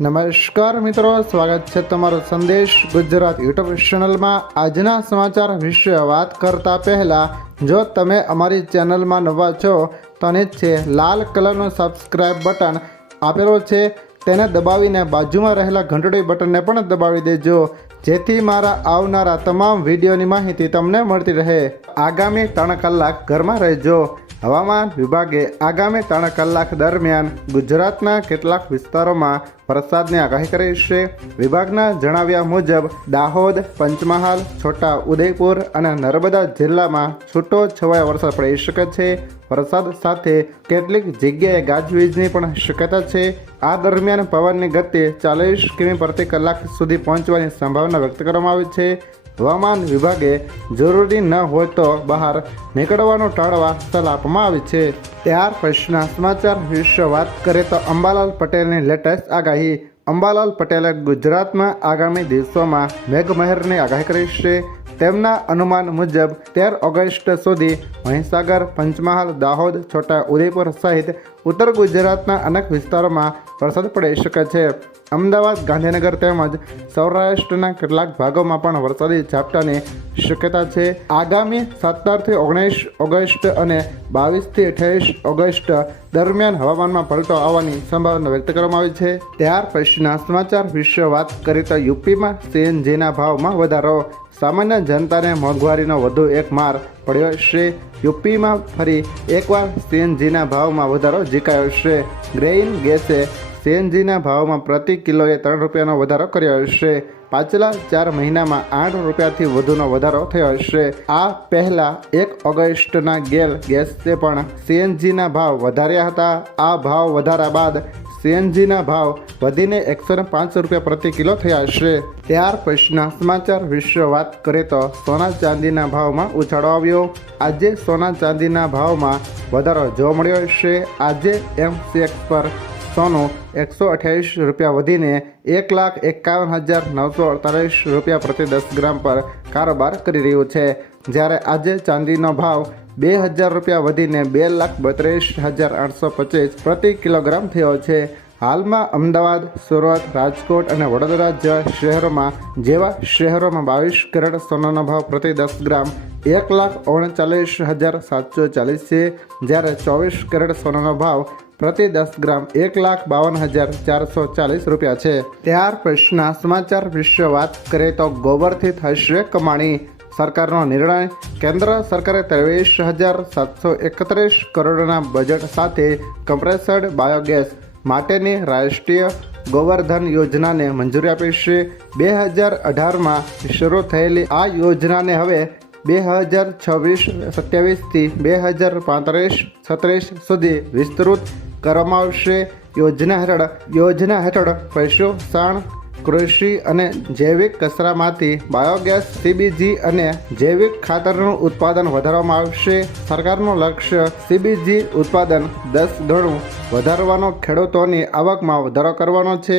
નમસ્કાર મિત્રો, સ્વાગત છે તમારો સંદેશ ગુજરાત યુટ્યુબ ચેનલમાં। આજના સમાચાર વિશે વાત કરતા પહેલાં જો તમે અમારી ચેનલમાં નવા છો તો નીચે લાલ કલરનું સબસ્ક્રાઇબ બટન આપેલો છે તેને દબાવીને બાજુમાં રહેલા ઘંટડી બટનને પણ દબાવી દેજો, જેથી મારા આવનારા તમામ વિડીયોની માહિતી તમને મળતી રહે। આગામી 3 કલાક ઘરમાં રહેજો। હવામાન વિભાગે આગામી 3 કલાક દરમિયાન ગુજરાતના કેટલાક વિસ્તારોમાં વરસાદની આગાહી કરી છે। વિભાગના જણાવ્યા મુજબ દાહોદ, પંચમહાલ, છોટા ઉદેપુર અને નર્મદા જિલ્લામાં છૂટો છવાયો વરસાદ પડી શકે છે। વરસાદ સાથે કેટલીક જગ્યાએ ગાજવીજની પણ શક્યતા છે। આ દરમિયાન પવનની ગતિ 40 કિમી પ્રતિ કલાક સુધી પહોંચવાની સંભાવના વ્યક્ત કરવામાં આવી છે। હવામાન વિભાગે જરૂરી ન હોય તો બહાર નીકળવાનું ટાળવા સલાહ આપવામાં આવી છે। ત્યાર પછીના સમાચાર વિશે વાત કરીએ તો અંબાલાલ પટેલની લેટેસ્ટ આગાહી। અંબાલાલ પટેલે ગુજરાતમાં આગામી દિવસોમાં મેઘમહેરની આગાહી કરી છે। તેમના અનુમાન મુજબ 13 ઓગસ્ટ સુધી મહીસાગર, પંચમહાલ, દાહોદ, છોટા ઉદેપુર સહિત ઉત્તર ગુજરાતના અનેક વિસ્તારોમાં વરસાદ પડી શકે છે। અમદાવાદ, ગાંધીનગર તેમજ સૌરાષ્ટ્રના કેટલાક ભાગોમાં પણ વરસાદી ઝાપટાની શક્યતા છે। આગામી 17થી 19 ઓગસ્ટ અને 22થી 28 ઓગસ્ટ દરમિયાન હવામાનમાં પલટો આવવાની સંભાવના વ્યક્ત કરવામાં આવી છે। ત્યાર પછીના સમાચાર વિશે વાત કરીએ તો યુપીમાં સીએનજીના ભાવમાં વધારો। સામાન્ય જનતાને મોંઘવારીનો વધુ એક માર પડ્યો છે। યુપીમાં ફરી એકવાર સીએનજીના ભાવમાં વધારો ઝીકાયો છે। ગ્રેઇન ગેસે સીએનજીના ભાવમાં પ્રતિ કિલોએ 3 રૂપિયાનો વધારો કર્યો છે। પાછલા 4 મહિનામાં 8 રૂપિયાથી વધુનો વધારો થયો છે। આ પહેલા 1 ઓગસ્ટના ગેલ ગેસે પણ સીએનજીના ભાવ વધાર્યા હતા। આ ભાવ વધારા બાદ સીએનજીના ભાવ વધીને 105 રૂપિયા પ્રતિ કિલો થયા છે। ત્યાર પછીના સમાચાર વિશે વાત કરીએ તો સોના ચાંદીના ભાવમાં ઉછાળો આવ્યો। આજે સોના ચાંદીના ભાવમાં વધારો જોવા મળ્યો છે। આજે MCX પર સોનું 128 રૂપિયા વધીને 1,51,948 રૂપિયા પ્રતિ 10 ગ્રામ પર કારોબાર કરી રહ્યું છે, જ્યારે આજે ચાંદીનો ભાવ 2,000 રૂપિયા વધીને 2,32,825 પ્રતિ કિલોગ્રામ થયો છે। હાલમાં અમદાવાદ, સુરત, રાજકોટ અને વડોદરા જેવા શહેરોમાં 22 કેરેટ સોનાનો ભાવ પ્રતિ 10 ગ્રામ 1,39,740 છે, જ્યારે 24 કેરેટ સોનાનો ભાવ પ્રતિ 10 ગ્રામ 1,52,440 રૂપિયા છે। ત્યાર પછીના સમાચાર વિશે વાત કરીએ તો ગોબરથી થશે કમાણી। સરકારનો નિર્ણય। કેન્દ્ર સરકારે 23,731 કરોડના બજેટ સાથે કમ્પ્રેસર્ડ બાયોગેસ માટેની રાષ્ટ્રીય ગોબરધન યોજનાને મંજૂરી આપી છે। 2018માં શરૂ થયેલી આ યોજનાને હવે 2026-27થી 2035-36 સુધી વિસ્તૃત કરવામાં આવશે। યોજના હેઠળ પશુ છાણ, કૃષિ અને જૈવિક કચરામાંથી બાયોગેસ, CBG અને જૈવિક ખાતરનું ઉત્પાદન વધારવામાં આવશે। સરકારનું લક્ષ્ય CBG ઉત્પાદન 10 ગણું વધારવાનો, ખેડૂતોની આવકમાં વધારો કરવાનો છે।